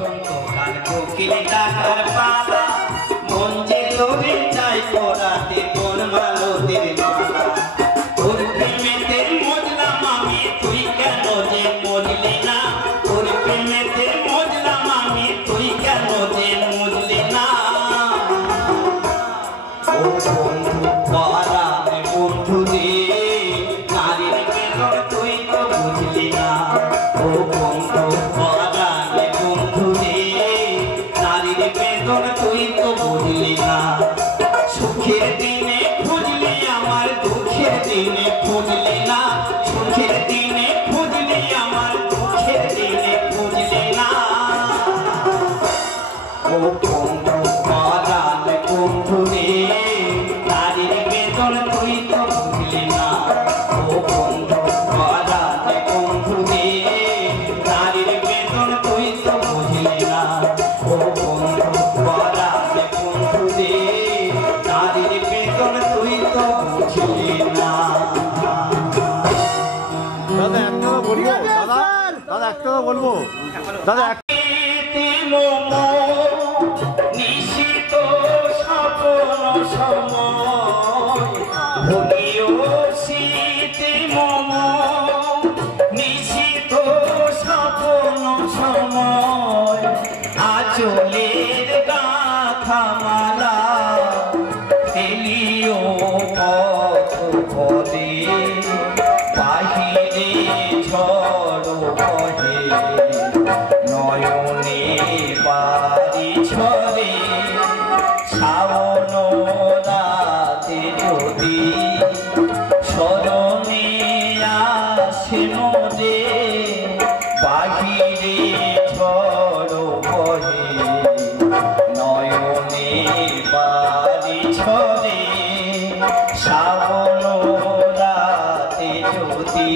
বসন্ত কাল কোকিল ডাকার পালা মন যে তোরে চাই পরাতে কোন মালতের মালা তোর প্রেমেতে মজলাম আমি তুই কেন যে মজলি না তোর প্রেমেতে মজলাম আমি তুই কেন যে মজলি না ও বন্ধু পরাণে বন্ধু রে নারীর বেদন তুই তো বুঝলি না ও বন্ধু পরাণে বন্ধু রে নারীর বেদন তুই তো বুঝলি না সুখের দিনে খুঁজলি আমার দুঃখের দিনে খুঁজলি না সুখের দিনে খুঁজলি আমার দুঃখের দিনে খুঁজলি না ও বন্ধু পরাণে বন্ধু রে নারীর বেদন তুই তো বুঝলি না ও বন্ধু পরাণে বন্ধু রে নারীর বেদন তুই তো বুঝলি না ও বন্ধু পরাণে বন্ধু রে নারীর বেদন তুই তো বুঝলি না দাদা একটা বলবো দাদা একটা বলবো দাদা নিশিত স্বপ্ন সময় ভুলিও শীতে মম নিশিত স্বপ্ন সময় আচলের গাথা মালা ফেলিও পথ পদে বাহিরে ঝড় বহে নয়নে বাড়ি ছড়ে শ্রাবণ রাতে যদি স্মরণে আসে মোরে বাহিরে ঝড় বহে নয়নে বাড়ি ছড়ে শ্রাবণ রাতে যদি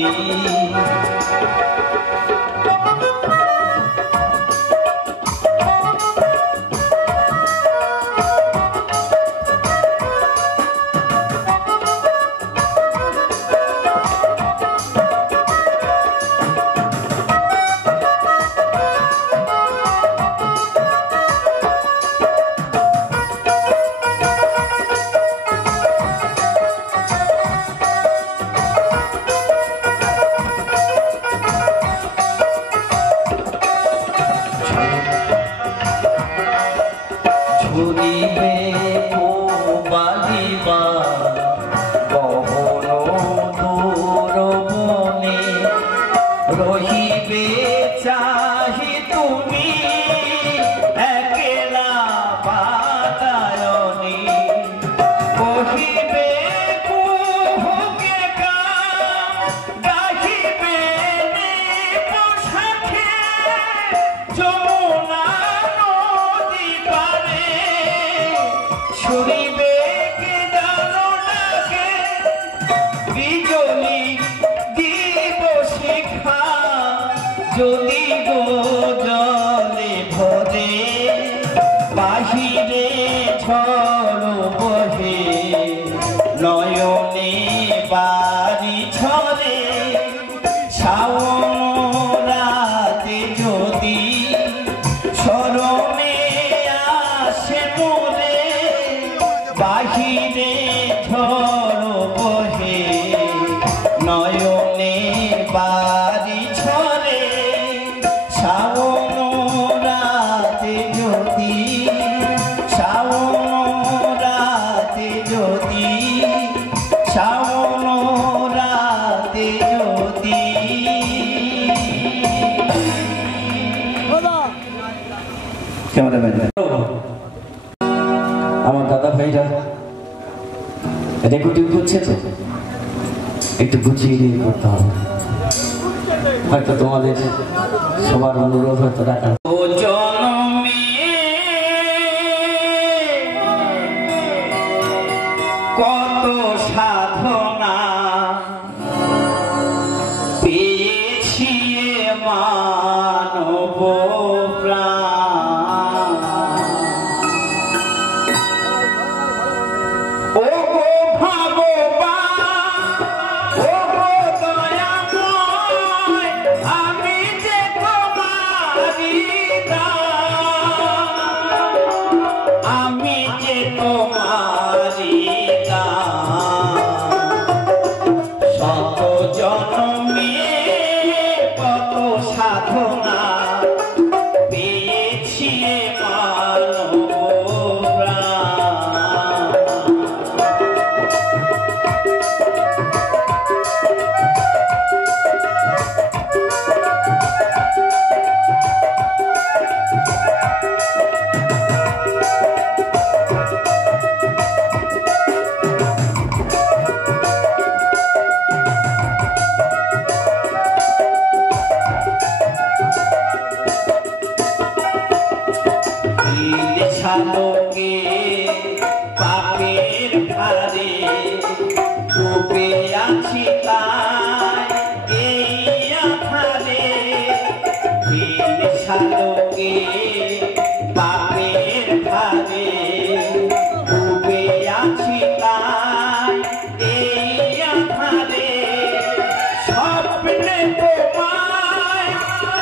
ঝুরিবে বালিবা গহন দূর বনে রহিবে চাহি তুমি একলা বাতায়নে কহিবে কুহুকে গাহিবে সাথে যমুনা নদী পারে শুনিবে কে জানো ডাকে বিজলি দিব শিখা যদি গো জলে ভরে বাহিরে ঝড় বহে নয়নে বাড়ি ছড়ে শ্রাবণ রাতে যদি স্মরণে আসে মোরে বাহিরে ঝড় বহে নয়নে বাড়ি ছড়ে শ্রাবণ রাতে যদি শ্রাবণ রাতে যদি শ্রাবণ রাতে যদি আমার দাদা ভাইরা রেকর্ডিং করছে তো একটু গুছিয়ে নিয়ে করতে হবে হয়তো তোমাদের সবার অনুরোধ হয়তো রাখা ও জনমে কত সাধনা পেয়েছি মানব প্রাণ ও গো ভগবান ও গো দয়াময় আমি যে তোমারি দাস শালোকে পাপের ভারে ডুবে আছি তাই এই আধারে দিন শালোকে পাপের ভারে ডুবে আছি তাই এই আধারে স্বপ্নে তোমায়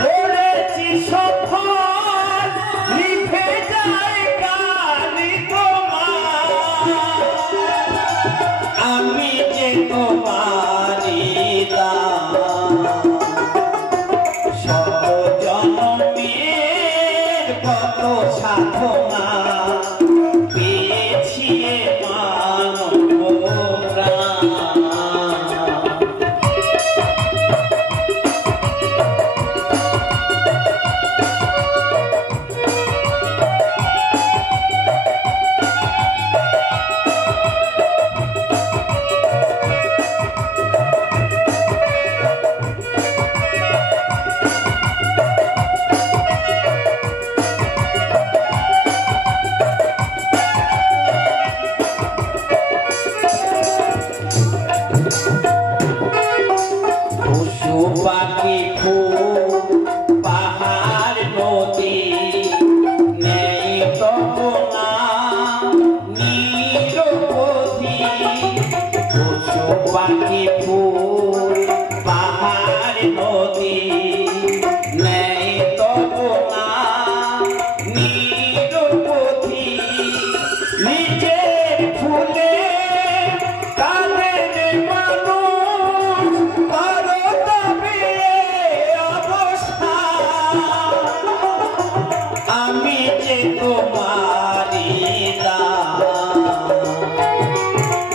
করেছি সফল লিখে যায় গালি তোমার আমি যে তোমারি শত জন্মের কত সাধনা পেয়েছি মানব প্রাণ। পাখি ফুল পাহাড় নদী নেই তপনা নিরবধি পশু পাখি ফুল পাহাড় নদী নেই তপনা নিরবধি নিজের ফুলে কাঁদে মানুষ আমি যে তোমারি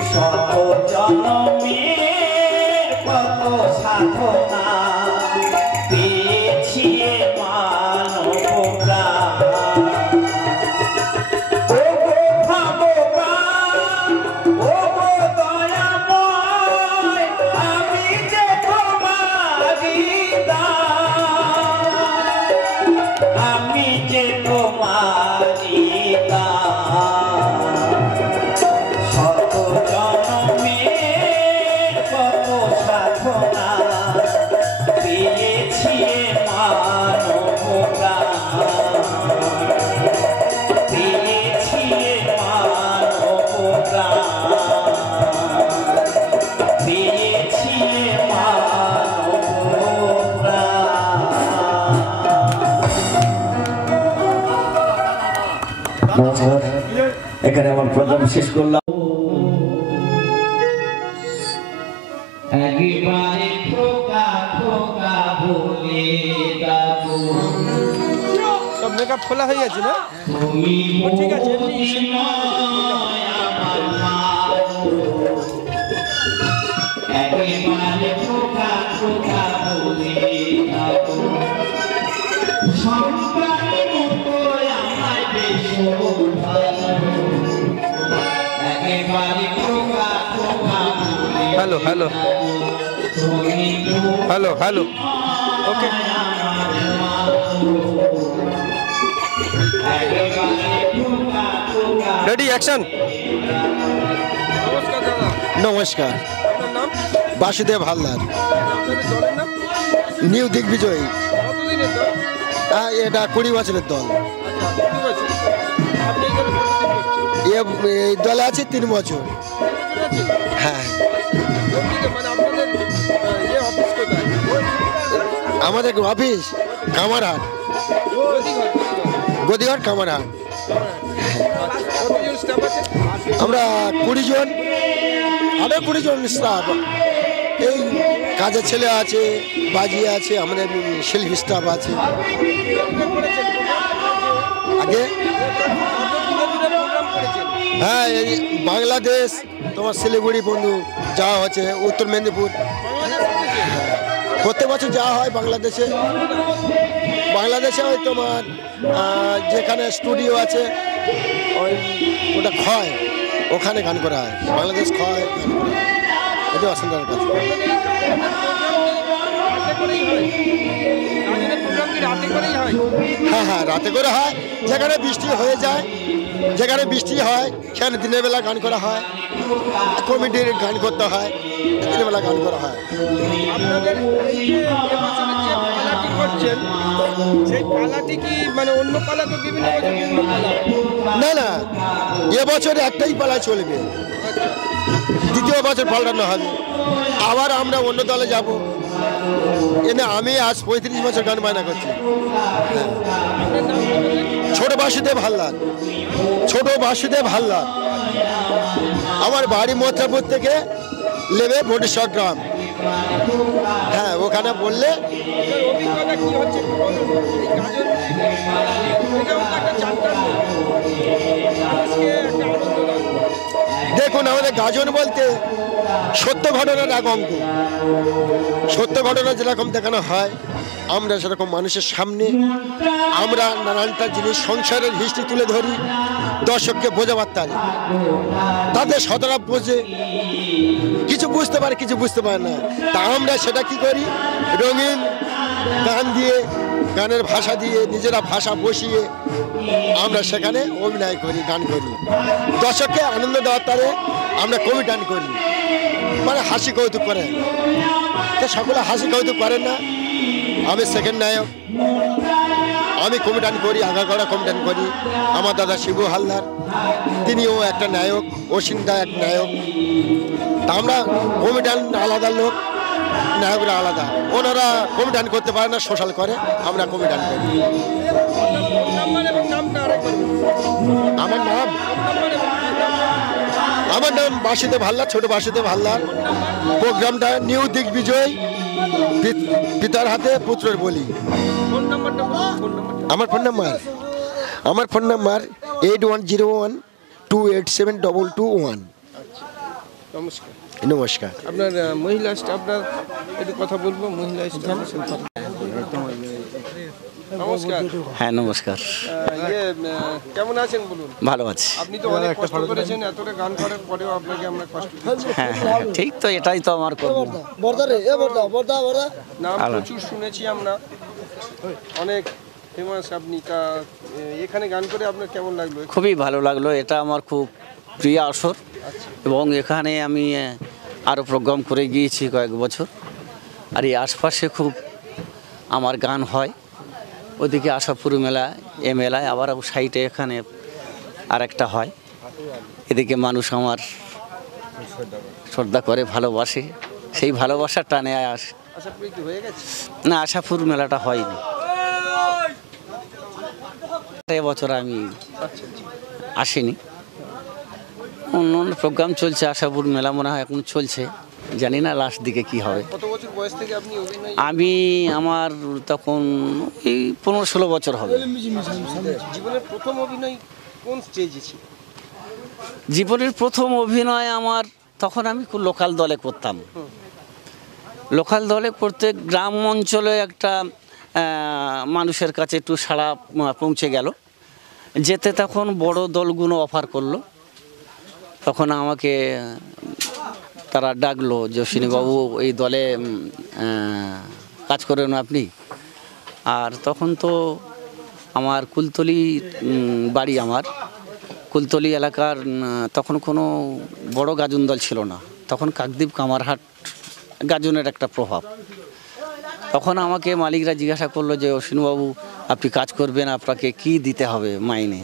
শত জন্মের কত সাধনা পেয়েছি মানব প্রাণ। ও গো ভগবান ও গো দয়াময় আমি যে তোমারি আমি যে তোমারি শত জন্মের কত সাধনা পেয়েছি মানব প্রাণ পেয়েছি মানব প্রাণ পেয়েছি মানব প্রাণ। নমস্কার, এখানে আমার প্রোগ্রাম শেষ করলাম। একবারে ঠোকা ঠোকা বলে দাও সব মেকআপ খোলা হয়ে গেছে না? তুমি ঠিক আছে আমার মা একবারে ঠোকা ঠোকা বলে দাও সন্তানের মতো আমায় বেশি একবারে ঠোকা ঠোকা বলে hello hello hello hello okay ready action. নমস্কার দাদা। নমস্কার, আপনার নাম? বাসুদেব হালদার, আপনাদের দলের নাম? নিউ দিগ্বিজয়ী। কতদিনের দল? এটা 20 বছরের দল। আচ্ছা, কি বলছেন? আপনি এই দলে কতদিন করছেন? এই দলে আছে 3 বছর। কতজন আছেন? হ্যাঁ, কোন দিকে? মানে আপনাদের অফিস কোথায়? আমাদের অফিস কামারহাট, গদিঘাট কামারহাট। কতজন স্টাফ আছে? আমরা 20 জন, আরো 20 জন স্টাফ। এই কাজের ছেলে আছে, বাজি আছে, আমাদের শিল্পী স্টাফ আছে। আগে হ্যাঁ, এই বাংলাদেশ, তোমার শিলিগুড়ি বন্ধু যাওয়া হচ্ছে, উত্তর মেদিনীপুর প্রত্যেক বছর যাওয়া হয় বাংলাদেশে। বাংলাদেশে ওই তোমার যেখানে স্টুডিও আছে ওই ওটা ক্ষয়, ওখানে গান করা হয়। বাংলাদেশ ক্ষয় গান করা হয়, এটা অসুন্দরের কাছে। হ্যাঁ হ্যাঁ, রাতে করে হয়। যেখানে বৃষ্টি হয়ে যায় যেখানে বৃষ্টি হয় সেখানে দিনের বেলা গান করা হয়, কমিটির গান করতে হয়, দিনের বেলা গান করা হয়। আপনাদের এই যে এবছরে যে পালাটি করছেন, সেই পালাটি কি মানে অন্য পালা তো বিভিন্ন বছর বিভিন্ন পালা হয়। না না, এবছর একটাই পালা চলবে, দ্বিতীয় বছর পাল্টানো হবে। আবার আমরা অন্য দলে যাব। এনে আমি আজ 35 বছর গান বায়না করছি। ছোট বাসুদেব হালদার, ছোট বাসুদেব হালদার। আমার বাড়ি মথুরাপুর থেকে লেবে বটেশ্বর গ্রাম। হ্যাঁ, ওখানে বললে আপনার অভিজ্ঞতা কি হচ্ছে একটু বলুন। এই গাজন এটাও তো একটা যাত্রা, মানুষকে একটা আনন্দ দান। দেখুন, আমাদের গাজন বলতে সত্য ঘটনার এক অঙ্ক। সত্য ঘটনা যেরকম দেখানো হয়, আমরা সেরকম মানুষের সামনে আমরা নানানটা জিনিস সংসারের হিস্ট্রি তুলে ধরি, দর্শককে বোঝাবার তারে তাদের শতরাপ বোঝে, কিছু বুঝতে পারে কিছু বুঝতে পারে না। তা আমরা সেটা কি করি, রঙিন গান দিয়ে, গানের ভাষা দিয়ে, নিজেরা ভাষা বসিয়ে আমরা সেখানে অভিনয় করি, গান করি, দর্শককে আনন্দ দেওয়ার তারে আমরা কবিতান করি, মানে হাসি কৌতুক করে। তো সকলে হাসি কৌতুক করেন না। আমি সেকেন্ড নায়ক, আমি কমিটান করি, আগাগড়া কমিটান করি। আমার দাদা শিবু হালদার, তিনিও একটা নায়ক, অসিন্দা এক নায়ক। তা আমরা কমিটান আলাদা লোক, নায়করা আলাদা। ওনারা কমিটান করতে পারে না, সোশ্যাল করে, আমরা কমিটান করি। ফোন নাম্বার এবং নামটা আরেকবার বলুন। আমার নাম বাসুদেব হালদার, ছোট বাসুদেব হালদার। প্রোগ্রামটা নিউ দিগ্বিজয়, পিতার হাতে পুত্রের বলি। ফোন নাম্বারটা বলুন, ফোন নাম্বারটা। আমার ফোন নাম্বার 8101287221। নমস্কার। নমস্কার। আপনার মহিলা স্টাফরা একটু কথা বলবো, মহিলা স্টাফের সাথে কথা। নমস্কার। হ্যাঁ নমস্কার, কেমন আছেন বলুন। ভালো আছি। আপনি তো অনেক কষ্ট করেছেন, এতটা গান করার পরেও আপনাকে আমরা কষ্ট দিচ্ছি। হ্যাঁ হ্যাঁ ঠিক, তো এটাই তো আমার কর্ম। নাম প্রচুর শুনেছি আমরা, অনেক ফেমাস আপনি। তা এখানে গান করে আপনার কেমন লাগলো? খুবই ভালো লাগলো, এটা আমার খুব প্রিয় আসর। এবং এখানে আমি আরও প্রোগ্রাম করে গিয়েছি কয়েক বছর। আর এই আশপাশে খুব আমার গান হয়, ওদিকে আশাপুর মেলা, এ মেলায়, আবার সাইডে এখানে আর একটা হয়। এদিকে মানুষ আমার শ্রদ্ধা করে, ভালোবাসে, সেই ভালোবাসার টানে আসে। আশাপুর কি হয়ে গেছে? না, আশাপুর মেলাটা হয়নি এবছর, আমি আসিনি। অন্য অন্য প্রোগ্রাম চলছে, আশাপুর মেলা মনে হয় এখন চলছে, জানি না লাস্ট দিকে কি হবে। কত বছর বয়স থেকে আপনি অভিনয়? আমার তখন এই 15-16 বছর হবে। জীবনের প্রথম অভিনয় কোন স্টেজে ছিল? জীবনের প্রথম অভিনয় আমার, তখন আমি লোকাল দলে করতাম। লোকাল দলে করতে গ্রাম অঞ্চলে একটা মানুষের কাছে একটু সাড়া পৌঁছে গেল, যেতে তখন বড় দলগুলো অফার করলো। তখন আমাকে তারা ডাকলো যে অশ্বিনীবাবু এই দলে কাজ করেন আপনি। আর তখন তো আমার কুলতলি বাড়ি, আমার কুলতলি এলাকার তখন কোনো বড় গাজন দল ছিল না। তখন কাকদ্বীপ কামারহাট গাজনের একটা প্রভাব। তখন আমাকে মালিকরা জিজ্ঞাসা করলো যে অশ্বিনীবাবু আপনি কাজ করবেন, আপনাকে কি দিতে হবে মাইনে?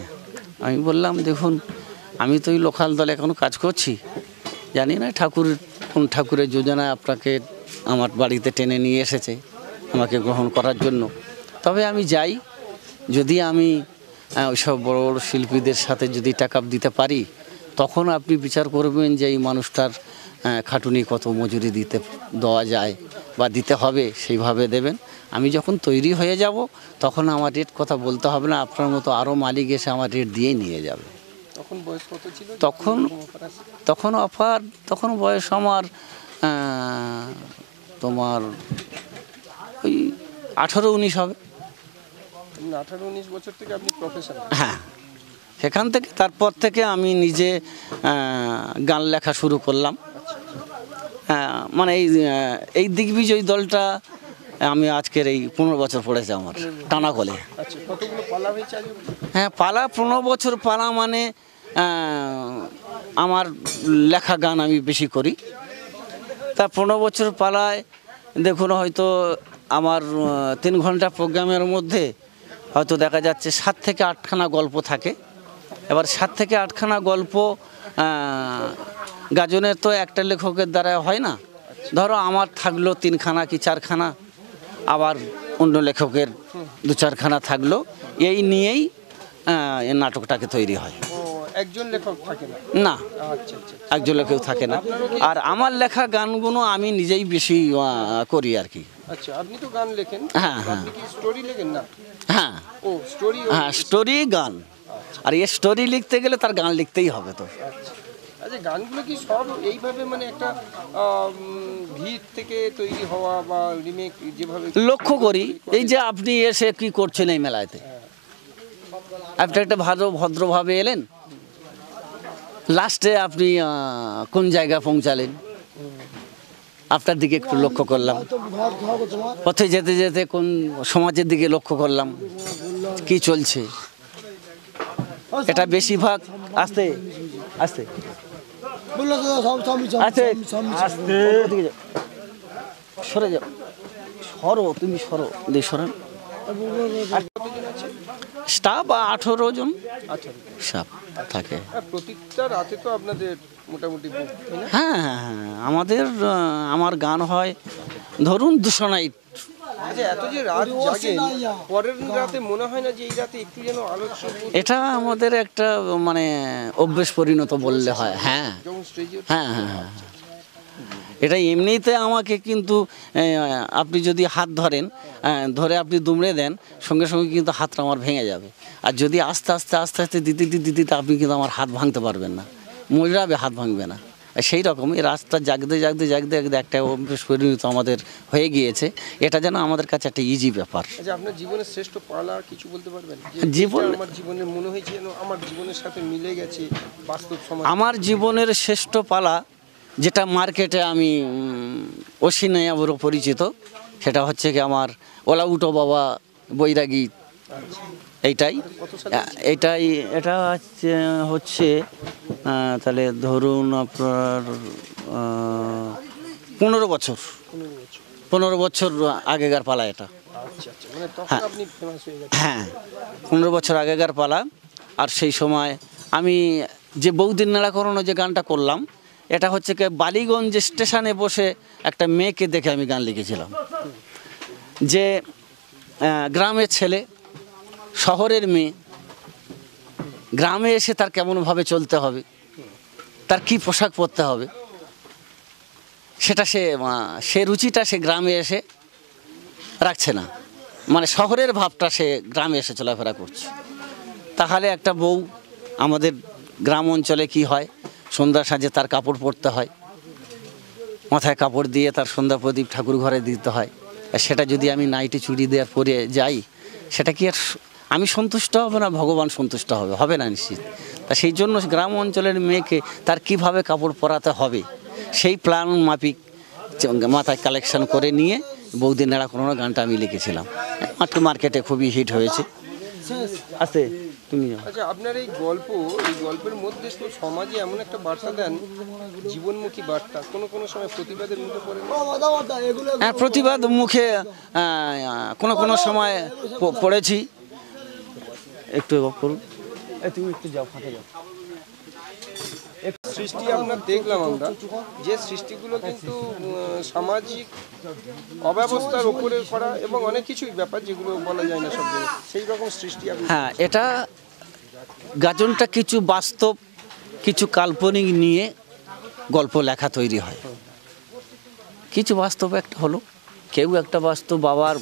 আমি বললাম দেখুন, আমি তো এই লোকাল দলে এখনও কাজ করছি, জানি না কোন ঠাকুরের যোজনায় আপনাকে আমার বাড়িতে টেনে নিয়ে এসেছে আমাকে গ্রহণ করার জন্য। তবে আমি যাই, যদি আমি ওইসব বড় বড় শিল্পীদের সাথে যদি টাকা দিতে পারি, তখন আপনি বিচার করবেন যে এই মানুষটার খাটুনি কত মজুরি দেওয়া যায় বা দিতে হবে, সেইভাবে দেবেন। আমি যখন তৈরি হয়ে যাব তখন আমার রেট কথা বলতে হবে না, আপনার মতো আরও মালিক এসে আমার রেট দিয়েই নিয়ে যাবে। তখন বয়স কত ছিল? তখন বয়স আমার তোমার ওই 18-19 হবে। 18-19 বছর থেকে আপনি প্রফেশনাল? হ্যাঁ, সেখান থেকে তারপর থেকে আমি নিজে গান লেখা শুরু করলাম। মানে এই দিগ্বিজয় দলটা আমি আজকের এই 15 বছর পড়েছে আমার টানা কলে। আচ্ছা, কতগুলো পালা হয়েছে আজ? হ্যাঁ, পালা 15 বছর পালা মানে আমার লেখা গান আমি বেশি করি। তা 15 বছর পালায় দেখুন হয়তো আমার 3 ঘন্টা প্রোগ্রামের মধ্যে হয়তো দেখা যাচ্ছে 7 থেকে 8খানা গল্প থাকে। এবার 7 থেকে 8খানা গল্প গাজনের তো একটা লেখকের দ্বারা হয় না। ধরো আমার থাকলো 3খানা কি 4খানা, আবার অন্য লেখকের 2-4খানা থাকলো, এই নিয়েই এই নাটকটাকে তৈরি হয়। ও, একজন লেখক থাকে না? না, আচ্ছা আচ্ছা। একজন লেখক থাকে না। আর আমার লেখা গানগুলো আমি নিজেই বেশি করি আর কি। আচ্ছা, আপনি তো গান লেখেন? হ্যাঁ, হ্যাঁ। আপনি কি স্টোরি লেখেন না? হ্যাঁ ও, স্টোরি। হ্যাঁ, স্টোরি গান। আর এই স্টোরি লিখতে গেলে তার গান লিখতেই হবে তো। আচ্ছা, গানগুলো কি সব এইভাবে মানে একটা ভিত থেকে তৈরি হওয়া বা রিমেক যেভাবে লক্ষ্য করি এই যে আপনি এসে কি করছেন এই মেলাতে, আপনি একটা ভদ্রভাবে এলেন, লাস্টে আপনি কোন জায়গায় পৌঁছালেন আপনার দিকে একটু লক্ষ্য করলাম, পথে যেতে যেতে কোন সমাজের দিকে লক্ষ্য করলাম কি চলছে। এটা বেশিরভাগ আস্তে আস্তে আস্তে আস্তে সরে যাও, সরো তুমি সরো, দিয়ে সরেন। স্টাফ 18 জন স্টাফ থাকে। প্রত্যেকটা রাতে তো আপনাদের মোটামুটি book, তাই না? হ্যাঁ হ্যাঁ হ্যাঁ, আমাদের আমার গান হয় ধরুন 200 নাইট। আচ্ছা, এত যে রাত জাগেন, পরের রাতে মনে হয় না যে এই রাতে একটু যেন আলোচ্য এটা আমাদের একটা মানে অভ্যেস পরিণত বললে হয়। হ্যাঁ যখন স্টেজে? হ্যাঁ হ্যাঁ হ্যাঁ, এটা এমনিতে আমাকে কিন্তু আপনি যদি হাত ধরেন, ধরে আপনি দুমড়ে দেন, সঙ্গে সঙ্গে কিন্তু হাতটা আমার ভেঙে যাবে। আর যদি আস্তে আস্তে আস্তে আস্তে দিতে দিতে দিতে আপনি কিন্তু আমার হাত ভাঙতে পারবেন না, মজরাবে, হাত ভাঙবে না। সেই রকমই রাস্তা জাগতে জাগতে জাগতে জাগতে একটা অভ্যেস পরিণত আমাদের হয়ে গিয়েছে। এটা যেন আমাদের কাছে একটা ইজি ব্যাপার। আচ্ছা, আপনার জীবনের শ্রেষ্ঠ পালা কিছু বলতে পারবেন? আমার জীবনে মনে হয়েছে যেন আমার জীবনের সাথে মিলে গেছে বাস্তব সমাজ। আমার জীবনের শ্রেষ্ঠ পালা যেটা মার্কেটে আমি অসিনায়াবরও পরিচিত, সেটা হচ্ছে কি আমার ওলা উটো বাবা বৈরাগী, এইটাই এইটাই এটা হচ্ছে তাহলে ধরুন আপনার 15 বছর 15 বছর আগেকার পালা এটা। আচ্ছা আচ্ছা, মানে তখন হ্যাঁ। আপনি ফেমাস হয়ে গেছেন। হ্যাঁ, 15 বছর আগেকার পালা। আর সেই সময় আমি যে বৌদির নেড়া করানো যে গানটা করলাম, এটা হচ্ছে কি বালিগঞ্জ স্টেশনে বসে একটা মেয়েকে দেখে আমি গান লিখেছিলাম, যে গ্রামের ছেলে শহরের মেয়ে, গ্রামে এসে তার কেমনভাবে চলতে হবে, তার কি পোশাক পরতে হবে, সেটা সে রুচিটা সে গ্রামে এসে রাখছে না, মানে শহরের ভাবটা সে গ্রামে এসে চলাফেরা করছে। তাহলে একটা বউ আমাদের গ্রাম অঞ্চলে কি হয়, সন্ধ্যা সাজে তার কাপড় পরতে হয়, মাথায় কাপড় দিয়ে তার সন্ধ্যা প্রদীপ ঠাকুর ঘরে দিতে হয়। আর সেটা যদি আমি নাইটি চুড়ি দিয়ে পরে যাই, সেটা কি আর আমি সন্তুষ্ট হব না, ভগবান সন্তুষ্ট হবে না নিশ্চিত। তা সেই জন্য গ্রাম অঞ্চলের মেয়েকে তার কিভাবে কাপড় পরাতে হবে সেই প্ল্যান মাফিক মাথায় কালেকশন করে নিয়ে বৌদি নেড়া কোনো গানটা আমি লিখেছিলাম। মার্কেটে খুবই হিট হয়েছে। আস্তে তুমি যাও। আচ্ছা, আপনার এই গল্পের মধ্যে তো সমাজে এমন একটা বার্তা দেন, জীবনমুখী বার্তা, কোনো সময় প্রতিবাদের মুখে পড়ে না? হ্যাঁ, প্রতিবাদ মুখে কোনো সময় পড়েছি। একটু করুন, তুমি একটু যাও, ফাঁকে যাও। সৃষ্টি আপনার দেখলাম আমরা, যে সৃষ্টিগুলো কিন্তু সামাজিক অব্যবস্থার উপরে করা এবং অনেক কিছুই ব্যাপার যেগুলো বলা যায় না সব জায়গায়, সেই রকম সৃষ্টি আপনি। হ্যাঁ, এটা গাজনটা কিছু বাস্তব কিছু কাল্পনিক নিয়ে গল্প লেখা তৈরি হয়। কিছু বাস্তব একটা হলো, কেউ একটা বাস্তব বাবার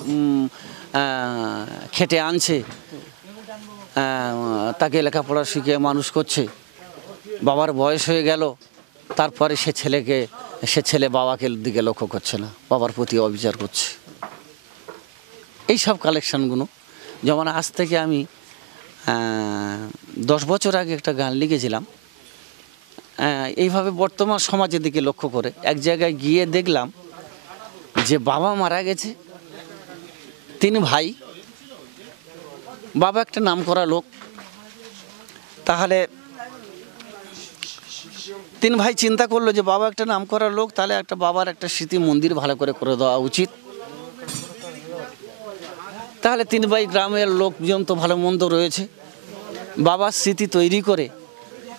খেটে আনছে, তাকে লেখাপড়া শিখে মানুষ করছে, বাবার বয়স হয়ে গেল, তারপরে সে ছেলে বাবাকে দিকে লক্ষ্য করছে না, বাবার প্রতি অবিচার করছে। এই সব কালেকশানগুলো যেমন আজ থেকে আমি 10 বছর আগে একটা গান লিখেছিলাম, এইভাবে বর্তমান সমাজের দিকে লক্ষ্য করে এক জায়গায় গিয়ে দেখলাম যে বাবা মারা গেছে, তিন ভাই, বাবা একটা নামকরা লোক। তাহলে তিন ভাই চিন্তা করলো যে বাবা একটা নামকরা লোক, তাহলে একটা বাবার একটা স্মৃতি মন্দির ভালো করে দেওয়া উচিত। তাহলে তিন ভাই, গ্রামের লোকজন তো ভালো মন্দ রয়েছে, বাবার স্মৃতি তৈরি করে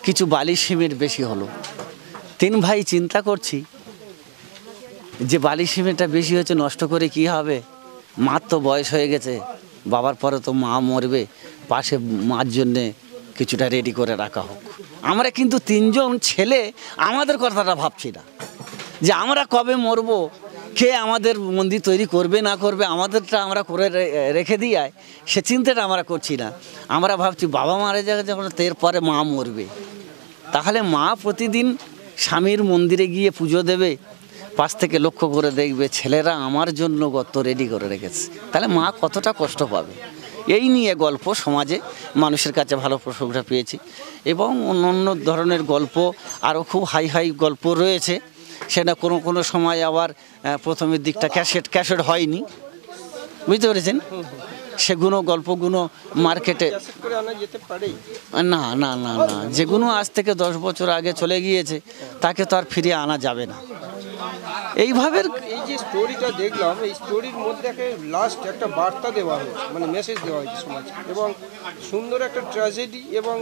কিছু বালি সিমেন্ট বেশি হলো। তিন ভাই চিন্তা করছি যে বালি সিমেন্টটা বেশি হয়েছে, নষ্ট করে কি হবে, মার তো বয়স হয়ে গেছে, বাবার পরে তো মা মরবে, পাশে মার জন্যে কিছুটা রেডি করে রাখা হোক। আমরা কিন্তু তিনজন ছেলে আমাদের কথাটা ভাবছি না যে আমরা কবে মরবো, কে আমাদের মন্দির তৈরি করবে না করবে, আমাদেরটা আমরা করে রেখে দিয়ে সে চিন্তাটা আমরা করছি না। আমরা ভাবছি বাবা মারা যাবে যখন, এরপরে মা মরবে, তাহলে মা প্রতিদিন স্বামীর মন্দিরে গিয়ে পুজো দেবে, পাশ থেকে লক্ষ্য করে দেখবে ছেলেরা আমার জন্য গর্ত রেডি করে রেখেছে, তাহলে মা কতটা কষ্ট পাবে। এই নিয়ে গল্প সমাজে মানুষের কাছে ভালো প্রশংসা পেয়েছি, এবং অন্য ধরনের গল্প আরও খুব হাই হাই গল্প রয়েছে। সেটা কোনো কোনো সময় আবার প্রথমের দিকটা ক্যাসেট হয়নি, বুঝতে পেরেছেন, সেগুলো গল্পগুলো মার্কেটে না না না না যেগুলো আজ থেকে 10 বছর আগে চলে গিয়েছে তাকে তো আর ফিরিয়ে আনা যাবে না। এইভাবে এই যে স্টোরিটা দেখলাম, এই স্টোরির মধ্যে লাস্ট একটা বার্তা দেওয়া হয়েছে, মানে মেসেজ দেওয়া হয়েছে সমাজ, এবং সুন্দর একটা ট্র্যাজেডি এবং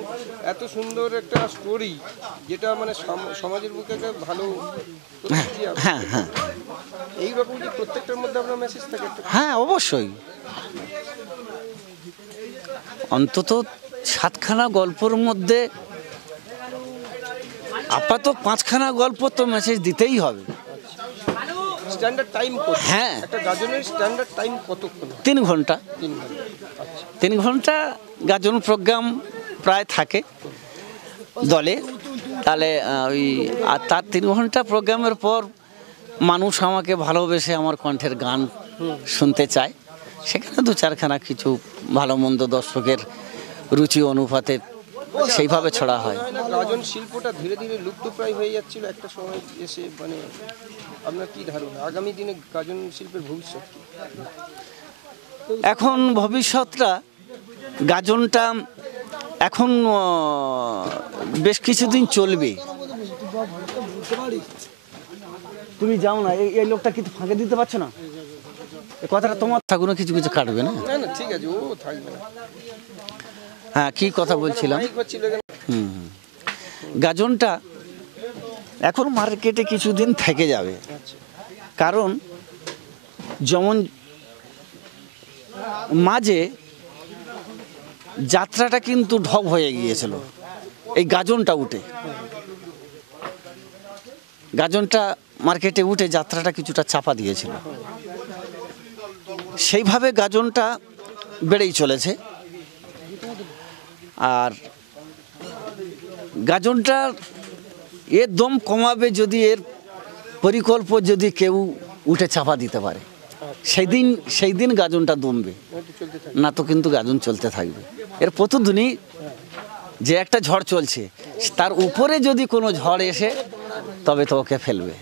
এত সুন্দর একটা স্টোরি যেটা মানে সমাজের বুকে একটা ভালো প্রতিক্রিয়া। হ্যাঁ হ্যাঁ এইরকম যে প্রত্যেকটার মধ্যে আপনার মেসেজ থাকে। হ্যাঁ অবশ্যই, অন্তত 7খানা গল্পর মধ্যে আপাতত 5খানা গল্প তো মেসেজ দিতেই হবে। স্ট্যান্ডার্ড টাইম কত? হ্যাঁ, একটা গাজনের স্ট্যান্ডার্ড টাইম কতক্ষণ? 3 ঘন্টা। 3 ঘন্টা গাজন প্রোগ্রাম প্রায় থাকে দলে। তাহলে ওই আর তার 3 ঘন্টা প্রোগ্রামের পর মানুষ আমাকে ভালোবেসে আমার কণ্ঠের গান শুনতে চায়, সেখানে 2-4খানা কিছু ভালো মন্দ দর্শকের রুচি অনুপাতে সেইভাবে ছড়া হয়। গাজন শিল্পটা ধীরে ধীরে লুপ্তপ্রায় হয়ে যাচ্ছিল একটা সময় এসে, মানে আপনার কি ধারণা আগামী দিনে গাজন শিল্পের ভবিষ্যৎ? এখন ভবিষ্যৎটা গাজনটা এখন বেশ কিছুদিন চলবে। তুমি যাও না, এই লোকটা কিছু ফাঁকে দিতে পারছো না, এই কথাটা তোমার থাকুন, কিছু কিছু কাটবে না। না না ঠিক আছে, ও থাকবে না। হ্যাঁ, কি কথা বলছিলাম? গাজনটা এখন মার্কেটে কিছুদিন থেকে যাবে, কারণ যেমন মাঝে যাত্রাটা কিন্তু ঢপ হয়ে গিয়েছিল, এই গাজনটা উঠে, গাজনটা মার্কেটে উঠে যাত্রাটা কিছুটা চাপা দিয়েছিল, সেইভাবে গাজনটা বেড়েই চলেছে। আর গাজনটা এর দম কমাবে যদি, এর পরিকল্প যদি কেউ উঠে চাপা দিতে পারে, সেই দিন গাজনটা দমবে, না তো কিন্তু গাজন চলতে থাকবে। এর প্রতিদিনই যে একটা ঝড় চলছে, তার উপরে যদি কোনো ঝড় এসে তবে তো ওকে ফেলবে,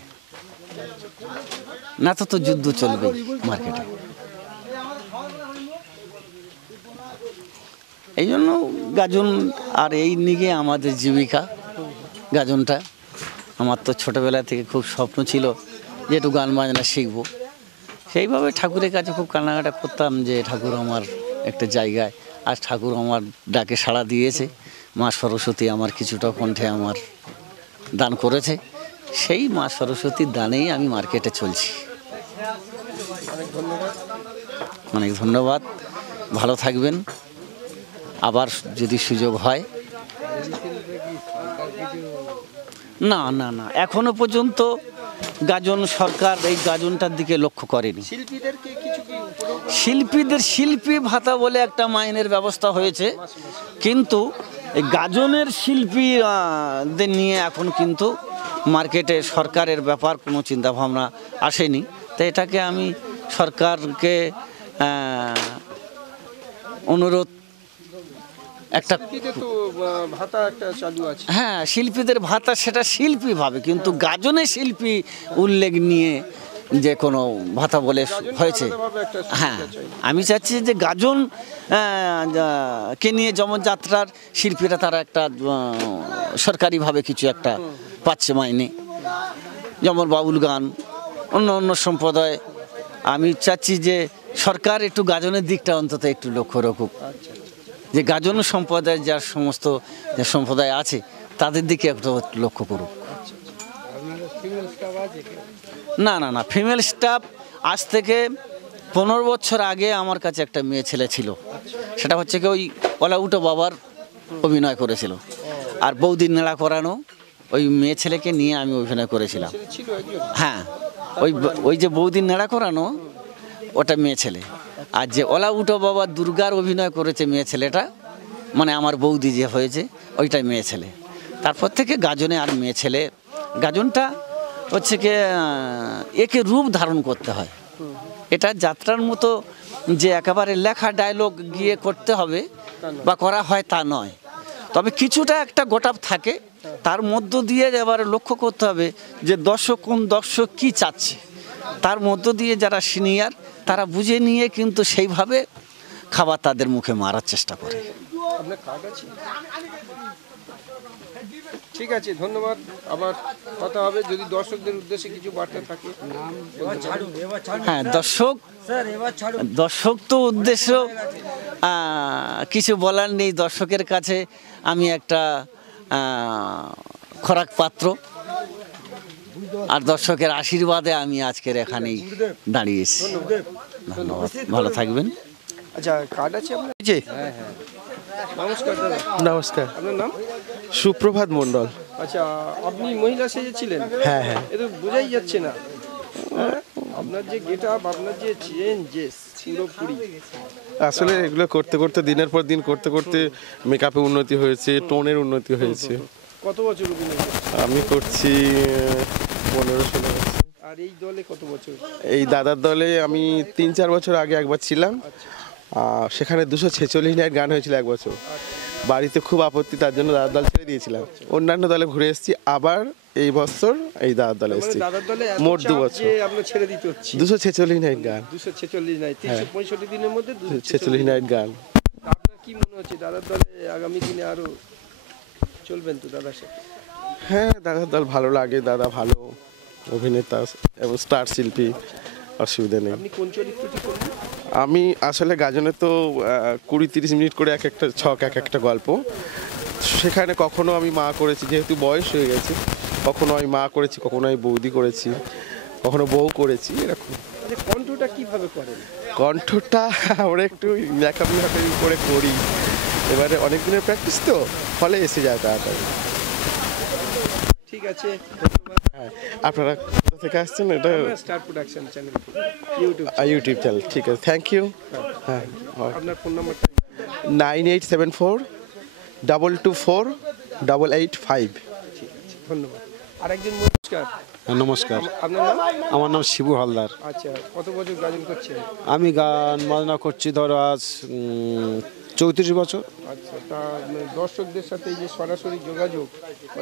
না তো যুদ্ধ চলবে মার্কেটে। এই জন্য গাজন, আর এই নিয়ে আমাদের জীবিকা গাজনটা। আমার তো ছোটোবেলা থেকে খুব স্বপ্ন ছিল যে একটু গান বাজনা শিখবো, সেইভাবে ঠাকুরের কাছে খুব কান্নাকাটা করতাম যে ঠাকুর আমার একটা জায়গায়, আর ঠাকুর আমার ডাকে সাড়া দিয়েছে, মা সরস্বতী আমার কিছুটা কণ্ঠে আমার দান করেছে, সেই মা সরস্বতীর দানেই আমি মার্কেটে চলছি। অনেক ধন্যবাদ, ভালো থাকবেন, আবার যদি সুযোগ হয়। না না না, এখনো পর্যন্ত গাজন সরকার এই গাজনটার দিকে লক্ষ্য করেনি। শিল্পীদের শিল্পী ভাতা বলে একটা মাইনের ব্যবস্থা হয়েছে, কিন্তু এই গাজনের শিল্পীদের নিয়ে এখন কিন্তু মার্কেটে সরকারের ব্যাপার কোনো চিন্তাভাবনা আসেনি। তো এটাকে আমি সরকারকে অনুরোধ, একটা ভাতা একটা চালু আছে, হ্যাঁ শিল্পীদের ভাতা, সেটা শিল্পী ভাবে, কিন্তু গাজনে শিল্পী উল্লেখ নিয়ে যে কোনো ভাতা বলে হয়েছে। আলাদাভাবে একটা সুবিধা হ্যাঁ, চাই। আমি চাচ্ছি যে গাজন কে নিয়ে যেমন যাত্রার শিল্পীরা তারা একটা সরকারিভাবে কিছু একটা পাচ্ছে মাইনে, যেমন বাউল গান, অন্য অন্য সম্প্রদায়। আমি চাচ্ছি যে সরকার একটু গাজনের দিকটা অন্তত একটু লক্ষ্য রাখুক, যে গাজন সম্প্রদায়ের যার সমস্ত যে সম্প্রদায় আছে তাদের দিকে একটু লক্ষ্য করুক। না না না, ফিমেল স্টাফ আজ থেকে 15 বছর আগে আমার কাছে একটা মেয়ে ছেলে ছিল, সেটা হচ্ছে কি ওই অলাউটো বাবার অভিনয় করেছিল, আর বৌদি নেড়া করানো ওই মেয়ে ছেলেকে নিয়ে আমি অভিনয় করেছিলাম। ছিল একজন। হ্যাঁ, ওই যে বৌদি নেড়া করানো ওটা মেয়ে ছেলে, আর যে অলাউটো বাবা দুর্গার অভিনয় করেছে মেয়ে ছেলেটা, মানে আমার বৌদি যে হয়েছে ওইটাই মেয়ে ছেলে। তারপর থেকে গাজনে আর মেয়ে ছেলে, গাজনটা হচ্ছে কি একে রূপ ধারণ করতে হয়। এটা যাত্রার মতো যে একেবারে লেখা ডায়লগ গিয়ে করতে হবে বা করা হয় তা নয়, তবে কিছুটা একটা গোটাপ থাকে, তার মধ্য দিয়ে এবারে লক্ষ্য করতে হবে যে কোন দর্শক কি চাচ্ছে, তার মধ্য দিয়ে যারা সিনিয়র তারা বুঝে নিয়ে কিন্তু সেইভাবে খাবার তাদের মুখে মারার চেষ্টা করে। আপনার কার্ড আছে? ঠিক আছে, ধন্যবাদ। আবার কথা হবে, যদি দর্শকদের উদ্দেশ্যে কিছু বার্তা থাকে। হ্যাঁ, দর্শক তো উদ্দেশ্য কিছু বলার নেই। দর্শকের কাছে আমি একটা খোরাক পাত্র, আর দর্শকের আশীর্বাদে আমি আজকের এখানেই দাঁড়িয়েছি। ধন্যবাদ, ভালো থাকবেন। আচ্ছা, কার্ড আছে আপনার? জি, নমস্কার দাদা। নমস্কার, আপনার নাম? সুপ্রভাত মণ্ডল। আচ্ছা, আপনি মহিলা সেজেছিলেন? হ্যাঁ হ্যাঁ, এ তো বোঝাই যাচ্ছে না। হ্যাঁ? আপনার যে গেট আপ, আপনার যে চেঞ্জেস পুরোপুরি। আসলে এগুলো করতে করতে দিনের পর দিন করতে করতে মেকআপে উন্নতি হয়েছে, টোনের উন্নতি হয়েছে। কত বছর অভিনয় করছেন? আমি করছি 15-16 বছর। আর এই দলে কত বছর? এই দাদার দলে আমি 3-4 বছর আগে একবার ছিলাম, সেখানে 246 নাইট গান হয়েছিল এক বছর। বাড়িতে খুব আপত্তি, তার জন্য দাদার দল ছেড়ে দিয়েছিলাম। অন্যান্য দলে ঘুরে এসেছি, আবার এই বছর এই দাদার দলে মানে এসেছি। দাদার দলে এত মোট 2 চাপ বছর। যে আপনার ছেড়ে দিতে হচ্ছে। 246 নাইট গান, 246 নাই, 365 দিনের মধ্যে 246 নাইট গান। আপনার কি মনে হচ্ছে দাদার দলে আগামী দিনে আরো চলবেন তো দাদার সাথে? হ্যাঁ, দাদার দল ভালো লাগে, দাদা ভালো অভিনেতা এবং স্টার শিল্পী, অসুবিধা নেই। আপনি কোন চরিত্রটি করবেন? আমি আসলে গাজনে তো 20-30 মিনিট করে এক একটা ছক, এক একটা গল্প। সেখানে কখনো আমি মা করেছি, যেহেতু বয়স হয়ে গেছে, কখনো আমি মা করেছি, কখনো আমি বৌদি করেছি, কখনো বউ করেছি, এরকম। মানে কণ্ঠটা কিভাবে করেন? কণ্ঠটা আমরা একটু মেকআপ করে করি, এবারে অনেক দিনের প্র্যাকটিস তো, ফলে এসে যায় তাড়াতাড়ি। ঠিক আছে, ধন্যবাদ। হ্যাঁ, আপনারা কোথা থেকে আসছেন? এটা star production channel, YouTube. YouTube channel, ঠিক আছে, থ্যাংক ইউ। হ্যাঁ, আপনার ফোন নাম্বারটা? 9874-224-885। ধন্যবাদ। আরেকজন, নমস্কার। নমস্কার, আপনার নাম? আমার নাম শিবু হালদার। আচ্ছা, কত বছর গাজন করছেন? আমি গান বাজনা করছি ধরো আজ 34 বছর। আচ্ছা, তা দর্শকদের সাথে এই যে সরাসরি যোগাযোগ,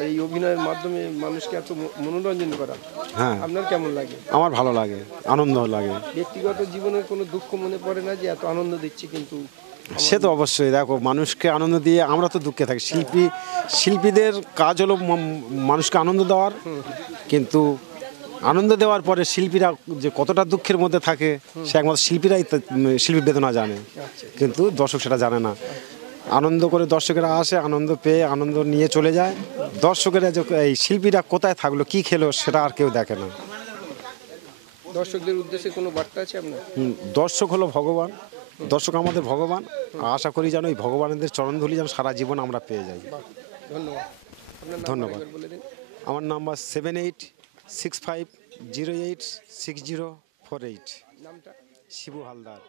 এই অভিনয়ের মাধ্যমে মানুষকে এত মনোরঞ্জন করা, হ্যাঁ, আপনার কেমন লাগে? আমার ভালো লাগে, আনন্দ লাগে। ব্যক্তিগত জীবনের কোনো দুঃখ মনে পড়ে না যে এত আনন্দ দিচ্ছি কিন্তু? সে তো অবশ্যই, দেখো মানুষকে আনন্দ দিয়ে আমরা তো দুঃখে থাকি। শিল্পীদের কাজ হলো মানুষকে আনন্দ দেওয়ার, কিন্তু আনন্দ দেওয়ার পরে শিল্পীরা যে কতটা দুঃখের মধ্যে থাকে সে একমাত্র শিল্পীরাই শিল্পী বেদনা জানে, কিন্তু দর্শক সেটা জানে না। আনন্দ করে দর্শকেরা আসে, আনন্দ পেয়ে আনন্দ নিয়ে চলে যায়। দর্শকেরা যে এই শিল্পীরা কোথায় থাকলো, কি খেলো, সেটা আর কেউ দেখে না। দর্শকদের উদ্দেশ্যে কোনো বার্তা আছে আপনার? দর্শক হলো ভগবান, দর্শক আমাদের ভগবান। আশা করি যেন এই ভগবানের চরণধুলি যেন সারা জীবন আমরা পেয়ে যাই। ধন্যবাদ। আপনার নাম ধন্যবাদ। একবার বলে দিন। আমার নাম্বার 7865086048। নামটা? শিবু হালদার।